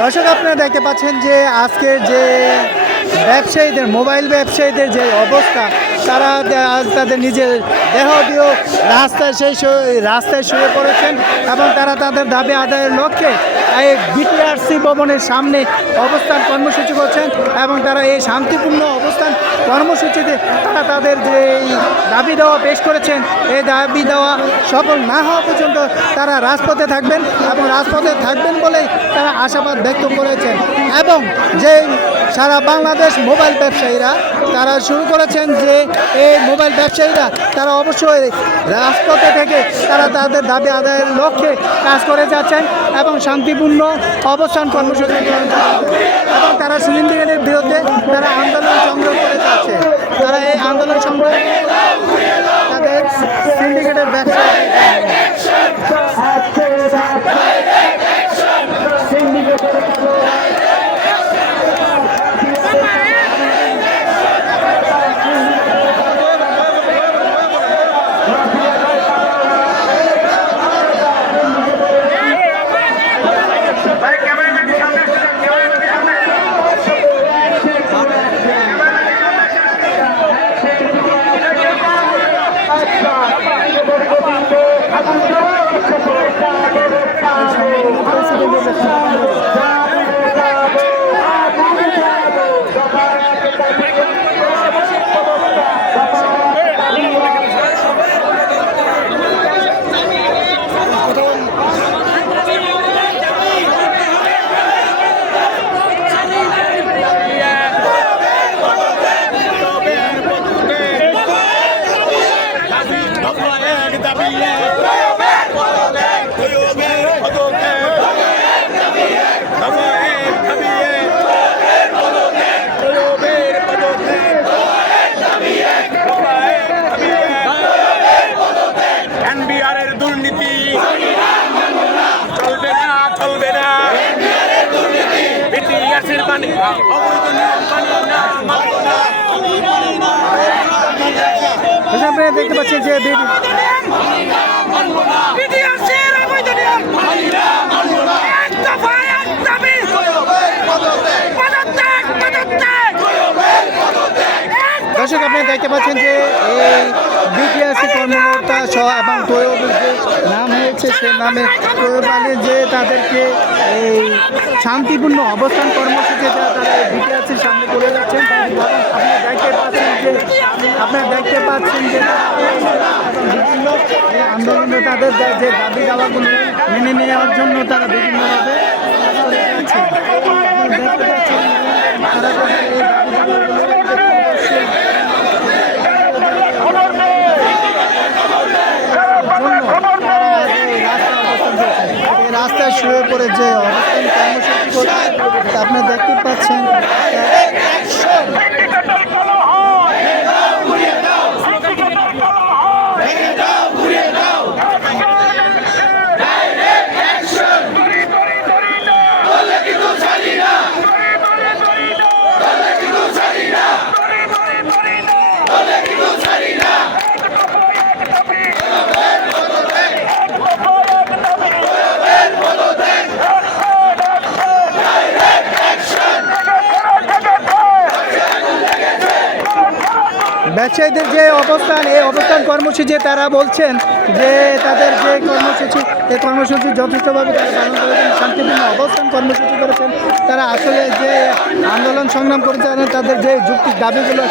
দর্শক আপনারা দেখতে পাচ্ছেন যে আজকের যে ব্যবসায়ীদের মোবাইল ব্যবসায়ীদের যে অবস্থা, তারা আজ তাদের নিজের দেহ দিয়ে রাস্তায় শুয়ে পড়েছেন এবং তারা তাদের দাবি আদায়ের লক্ষ্যে এই বিটিআরসি ভবনের সামনে অবস্থান কর্মসূচি করছেন এবং তারা এই শান্তিপূর্ণ অবস্থান কর্মসূচিতে তারা তাদের যে দাবি দেওয়া পেশ করেছেন, এই দাবি দেওয়া সফল না হওয়া পর্যন্ত তারা রাজপথে থাকবেন এবং রাজপথে থাকবেন বলেই তারা আশাবাদ ব্যক্ত করেছেন। এবং যে সারা বাংলাদেশ মোবাইল ব্যবসায়ীরা তারা শুরু করেছেন যে এই মোবাইল ব্যবসায়ীরা তারা অবশ্যই রাজপথে থেকে তারা তাদের দাবি আদায়ের লক্ষ্যে কাজ করে যাচ্ছেন এবং শান্তিপূর্ণ অবস্থান কর্মসূচি এবং তারা সিন্ডিকেটের বিরুদ্ধে তারা আন্দোলন সংগ্রহ করে যাচ্ছে। তারা এই আন্দোলন সংগ্রহ তাদের সিন্ডিকেটের ব্যবসা আপনারা দেখতে পাচ্ছেন যে দর্শক আপনারা দেখতে পাচ্ছেন যে এই বিটিআরসি কর্মকর্তা সহ এবং তৈয়বের যে নাম হয়েছে সে নামে তৈয়ব আলী যে তাদেরকে এই শান্তিপূর্ণ অবস্থান কর্মসূচিতে তারা বিটিআরসির সামনে করে যাচ্ছেন। আপনারা দেখতে পাচ্ছেন যে বিভিন্ন আন্দোলনে তাদের যে দাবি দাওয়াগুলো মেনে নেওয়ার জন্য তারা বিভিন্নভাবে রাস্তায় শুয়ে পড়ে যে অবস্থান কর্মসূচি করছে আপনারা দেখতে পাচ্ছেন। ব্যবসায়ীদের যে অবস্থান, এই অবস্থান কর্মসূচি তারা বলছেন যে তাদের যে কর্মসূচি, এই কর্মসূচি যথেষ্টভাবে তারা পালন করেছেন, শান্তিপূর্ণ অবস্থান কর্মসূচি করেছেন। তারা আসলে যে আন্দোলন সংগ্রাম করেছেন তাদের যে যুক্তি দাবিগুলো